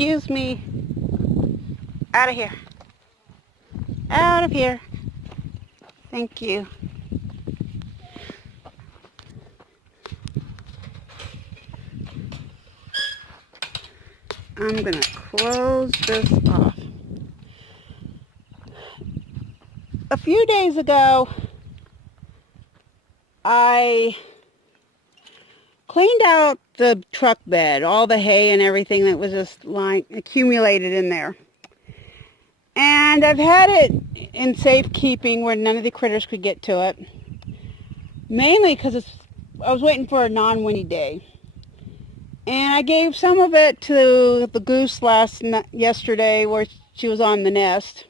Excuse me. Out of here. Out of here. Thank you. I'm going to close this off. A few days ago, I cleaned out the truck bed, all the hay and everything that was just accumulated in there. And I've had it in safekeeping where none of the critters could get to it. Mainly because I was waiting for a non-windy day. And I gave some of it to the goose yesterday where she was on the nest.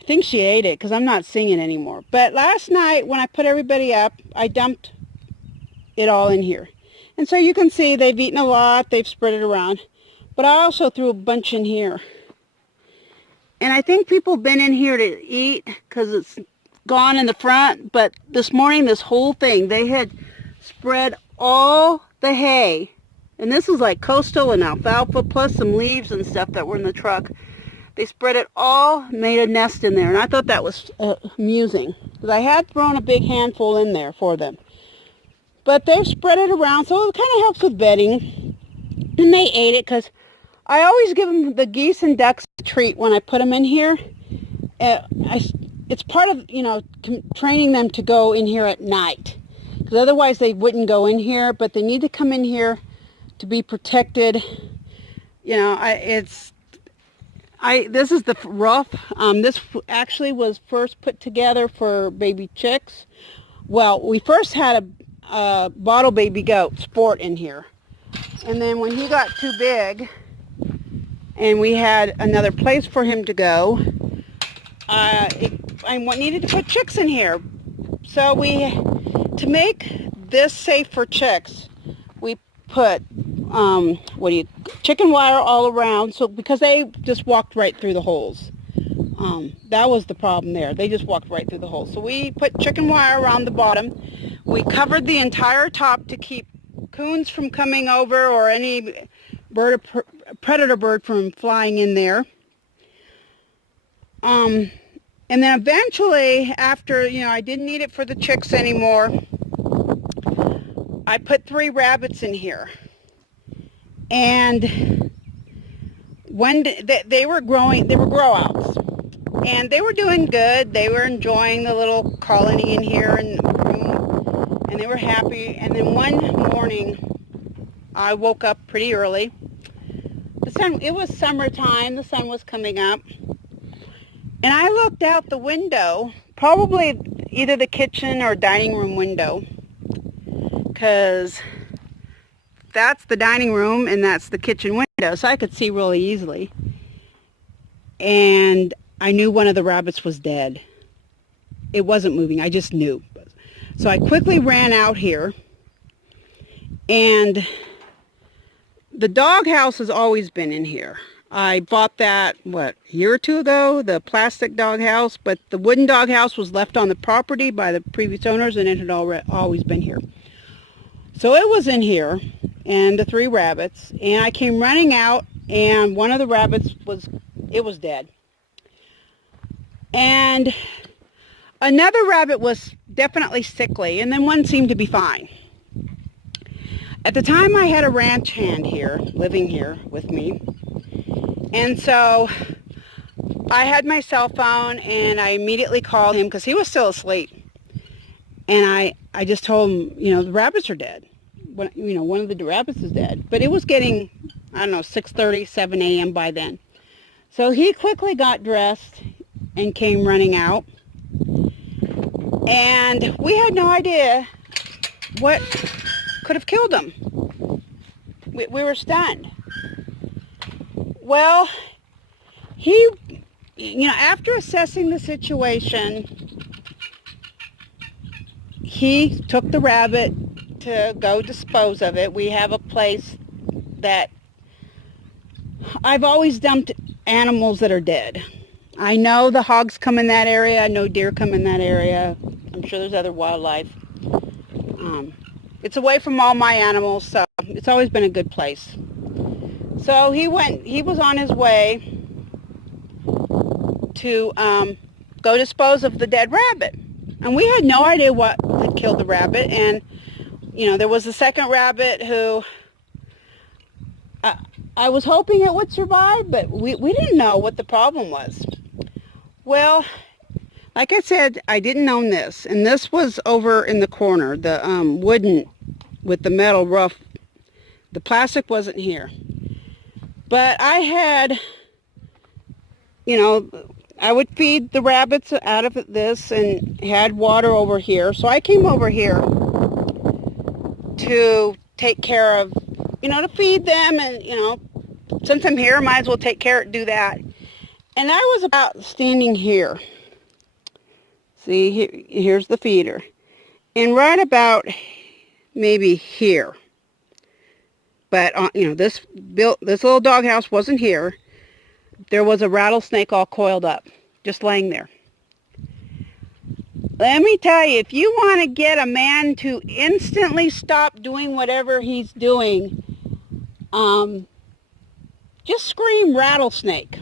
I think she ate it because I'm not seeing it anymore. But last night when I put everybody up, I dumped it all in here. And so you can see they've eaten a lot, they've spread it around. But I also threw a bunch in here. And I think people have been in here to eat because it's gone in the front. But this morning, this whole thing, they had spread all the hay. And this was like coastal and alfalfa plus some leaves and stuff that were in the truck. They spread it all, made a nest in there. And I thought that was amusing because I had thrown a big handful in there for them. But they've spread it around, so it kind of helps with bedding. And they ate it because I always give them the geese and ducks a treat when I put them in here. It's part of, training them to go in here at night. Because otherwise they wouldn't go in here, but they need to come in here to be protected. This is the roof. This actually was first put together for baby chicks. Well, we first had a bottle baby goat sport in here. And then when he got too big and we had another place for him to go, I needed to put chicks in here. So to make this safe for chicks, we put chicken wire all around, so because they just walked right through the holes. That was the problem there. They just walked right through the holes. So we put chicken wire around the bottom. We covered the top to keep coons from coming over or any predator bird from flying in there. And then eventually, after, I didn't need it for the chicks anymore, I put 3 rabbits in here. And when they were growing, they were grow-outs. And they were doing good. They were enjoying the little colony in here and room, and they were happy. And then one morning, I woke up pretty early. It was summertime. The sun was coming up. And I looked out the window, probably either the kitchen or dining room window, because that's the dining room and that's the kitchen window, so I could see really easily. And I knew one of the rabbits was dead. It wasn't moving, I just knew. So I quickly ran out here, and the doghouse has always been in here. I bought that, a year or two ago, the plastic doghouse, but the wooden doghouse was left on the property by the previous owners, and it had always been here. So it was in here, and the 3 rabbits, and I came running out, and one of the rabbits was dead. And another rabbit was definitely sickly, and then one seemed to be fine. At the time, I had a ranch hand here, living here with me. And so I had my cell phone, and I immediately called him because he was still asleep. And I just told him, the rabbits are dead. One of the rabbits is dead. But it was getting, 6:30, 7 a.m. by then. So he quickly got dressed and came running out. And we had no idea what could have killed him. We were stunned. Well, he, after assessing the situation, he took the rabbit to go dispose of it. We have a place that I've always dumped animals that are dead. I know the hogs come in that area. I know deer come in that area. I'm sure there's other wildlife. It's away from all my animals, so it's always been a good place. So he was on his way to go dispose of the dead rabbit. And we had no idea what had killed the rabbit. And, you know, there was a second rabbit who I was hoping it would survive, but we didn't know what the problem was. Well, like I said, I didn't own this. And this was over in the corner, the wooden with the metal roof. The plastic wasn't here. But I had, you know, I would feed the rabbits out of this and had water over here. So I came over here to take care of, you know, to feed them. And, you know, since I'm here, I might as well take care of do that. And I was about standing here. See, here's the feeder. And right about maybe here. But, you know, this little doghouse wasn't here. There was a rattlesnake all coiled up, just laying there. Let me tell you, if you want to get a man to instantly stop doing whatever he's doing, just scream rattlesnake.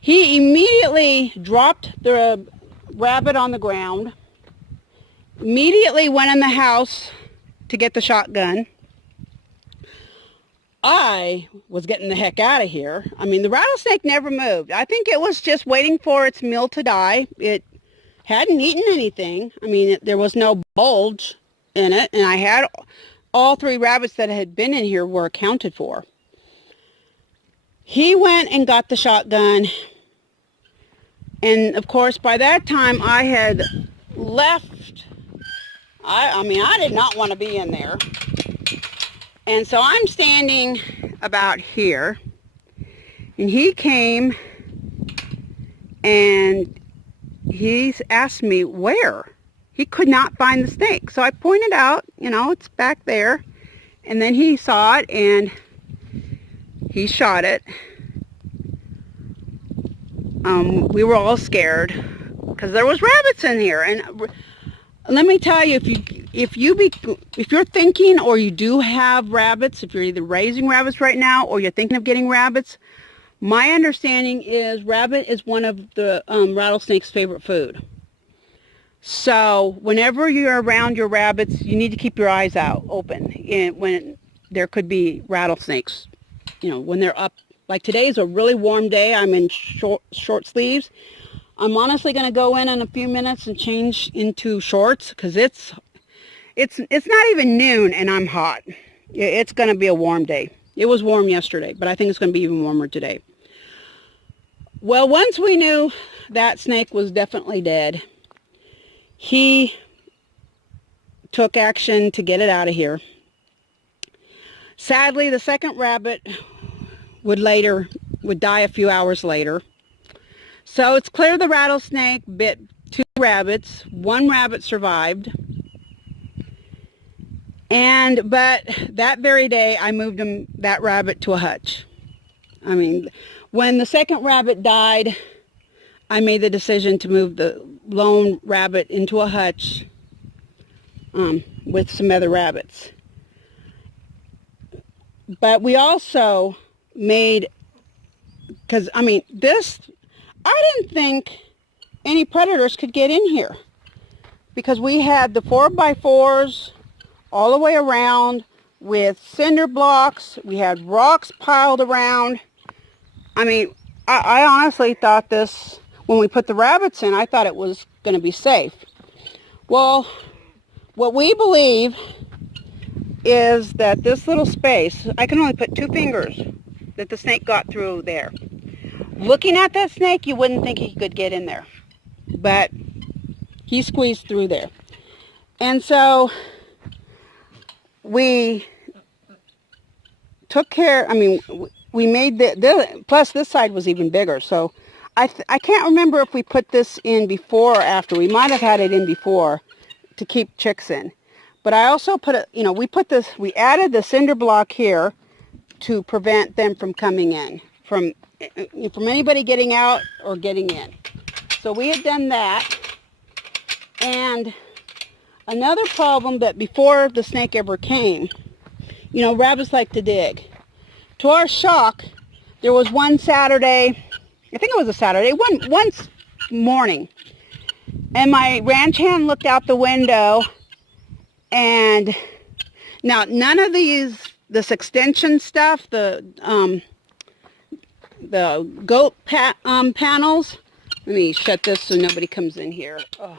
He immediately dropped the rabbit on the ground, immediately went in the house to get the shotgun. I was getting the heck out of here. I mean, the rattlesnake never moved. I think it was just waiting for its meal to die. It hadn't eaten anything. I mean, there was no bulge in it, and I had all 3 rabbits that had been in here were accounted for. He went and got the shotgun, and of course, by that time, I had left. I mean, I did not want to be in there. And so I'm standing about here, and he came and he's asked me where. He could not find the snake. So I pointed out, you know, it's back there. And then he saw it and he shot it. We were all scared because there was rabbits in here. And let me tell you, if you're thinking or you do have rabbits, if you're either raising rabbits right now or you're thinking of getting rabbits, my understanding is rabbit is one of the rattlesnake's favorite food. So whenever you're around your rabbits, you need to keep your eyes out open when there could be rattlesnakes. You know, when they're up. Like today's a really warm day. I'm in short sleeves. I'm honestly going to go in a few minutes and change into shorts because it's not even noon and I'm hot. It's going to be a warm day. It was warm yesterday, but I think it's going to be even warmer today. Well, once we knew that snake was definitely dead, he took action to get it out of here. Sadly, the second rabbit would die a few hours later. So it's clear the rattlesnake bit 2 rabbits. 1 rabbit survived. But that very day, I moved that rabbit to a hutch. I mean, when the second rabbit died, I made the decision to move the lone rabbit into a hutch with some other rabbits. But we also made, because, I mean, I didn't think any predators could get in here because we had the 4x4s all the way around with cinder blocks. We had rocks piled around. I mean, I honestly thought this, when we put the rabbits in, I thought it was going to be safe. Well, what we believe is that this little space, I can only put 2 fingers that the snake got through there. Looking at that snake, you wouldn't think he could get in there. But he squeezed through there. And so we took care, I mean, we made plus this side was even bigger. So I can't remember if we put this in before or after. We might have had it in before to keep chicks in. But I also put it, you know, we added the cinder block here to prevent them from coming in, from anybody getting out or getting in. So we had done that. And another problem that before the snake ever came, you know, rabbits like to dig. to our shock, there was one Saturday, I think it was a Saturday, one morning, and my ranch hand looked out the window, and now none of this extension stuff, the goat panels. Let me shut this so nobody comes in here. Oh.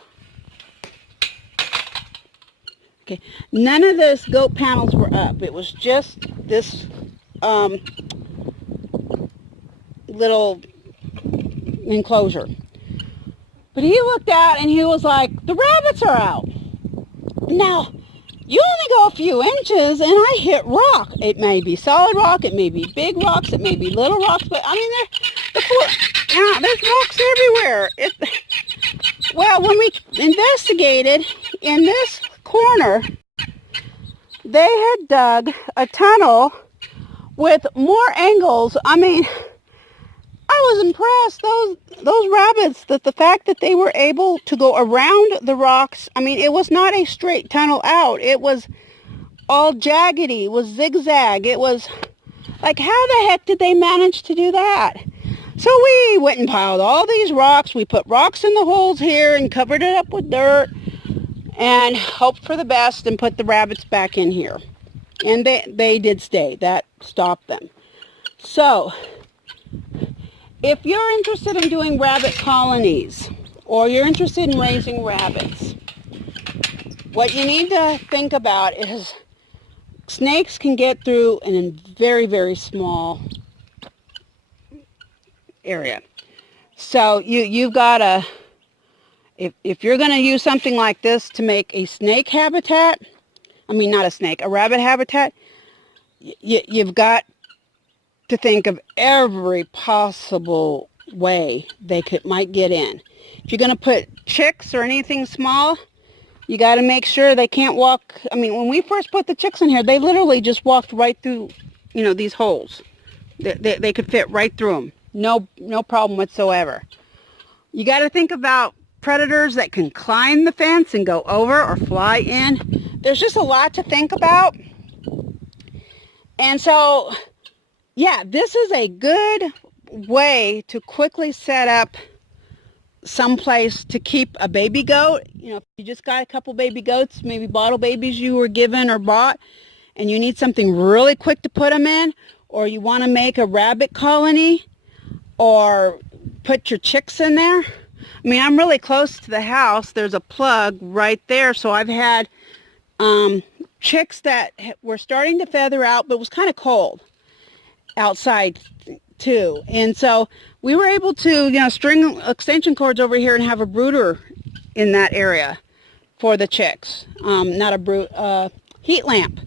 Okay, none of this goat panels were up. It was just this little enclosure. But he looked out and he was like, the rabbits are out. Now, you only go a few inches and I hit rock. It may be solid rock, it may be big rocks, it may be little rocks, but I mean, there's rocks everywhere. Well, when we investigated in this corner, they had dug a tunnel with more angles. I mean, I was impressed. Those rabbits, that the fact that they were able to go around the rocks. I mean, it was not a straight tunnel out. It was all jaggedy. It was zigzag. It was like, how the heck did they manage to do that? So we went and piled all these rocks. We put rocks in the holes here and covered it up with dirt and hoped for the best and put the rabbits back in here. And they did stay. That stopped them. So if you're interested in doing rabbit colonies, or you're interested in raising rabbits, what you need to think about is snakes can get through in a very, very small area. So you've got to, if you're going to use something like this to make a snake habitat, I mean not a snake, a rabbit habitat, you've got to think of every possible way they might get in. If you're going to put chicks or anything small, you got to make sure they can't walk. I mean, when we first put the chicks in here, they literally just walked right through, these holes. They could fit right through them. No problem whatsoever. You got to think about predators that can climb the fence and go over or fly in. There's just a lot to think about. And so, yeah, this is a good way to quickly set up someplace to keep a baby goat. If you just got a couple baby goats, maybe bottle babies you were given or bought, and you need something really quick to put them in, or you want to make a rabbit colony, or put your chicks in there. I mean, I'm really close to the house. There's a plug right there, so I've had chicks that were starting to feather out, but it was kind of cold outside too. And so we were able to, string extension cords over here and have a brooder in that area for the chicks. Not a heat lamp.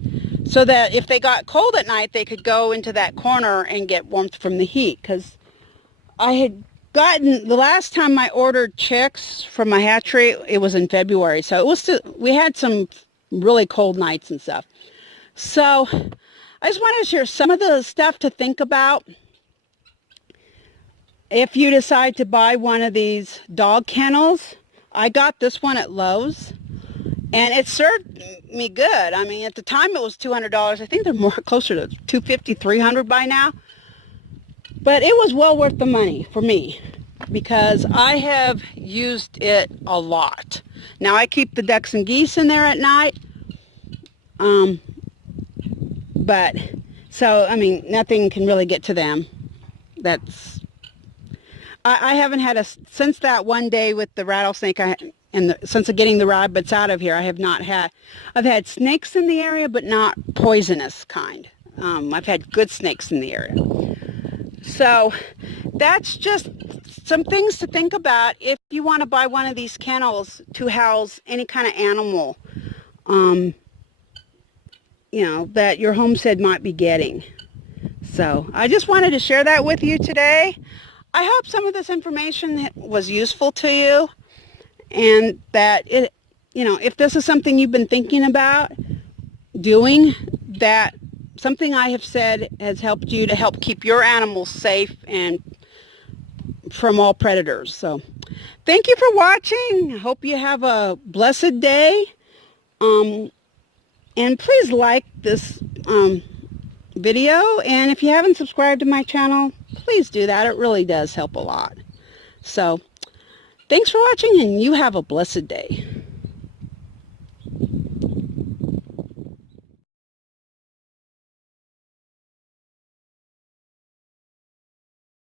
So that if they got cold at night, they could go into that corner and get warmth from the heat. Because I had gotten, the last time I ordered chicks from my hatchery, it was in February. So it was we had some really cold nights and stuff. So I just wanted to share some of the stuff to think about if you decide to buy one of these dog kennels. I got this one at Lowe's, and it served me good. I mean, at the time it was $200. I think they're more closer to $250, $300 by now. But it was well worth the money for me because I have used it a lot. Now I keep the ducks and geese in there at night. But, so, I mean, nothing can really get to them. I haven't had since that one day with the rattlesnake, since getting the rabbits out of here, I've had snakes in the area, but not poisonous kind. I've had good snakes in the area. So that's just some things to think about if you want to buy one of these kennels to house any kind of animal, that your homestead might be getting. So I just wanted to share that with you today. I hope some of this information was useful to you, and that if this is something you've been thinking about doing, that something I have said has helped you to help keep your animals safe and from all predators. So thank you for watching. I hope you have a blessed day. And please like this video. And if you haven't subscribed to my channel, please do that. It really does help a lot. So, thanks for watching, and you have a blessed day.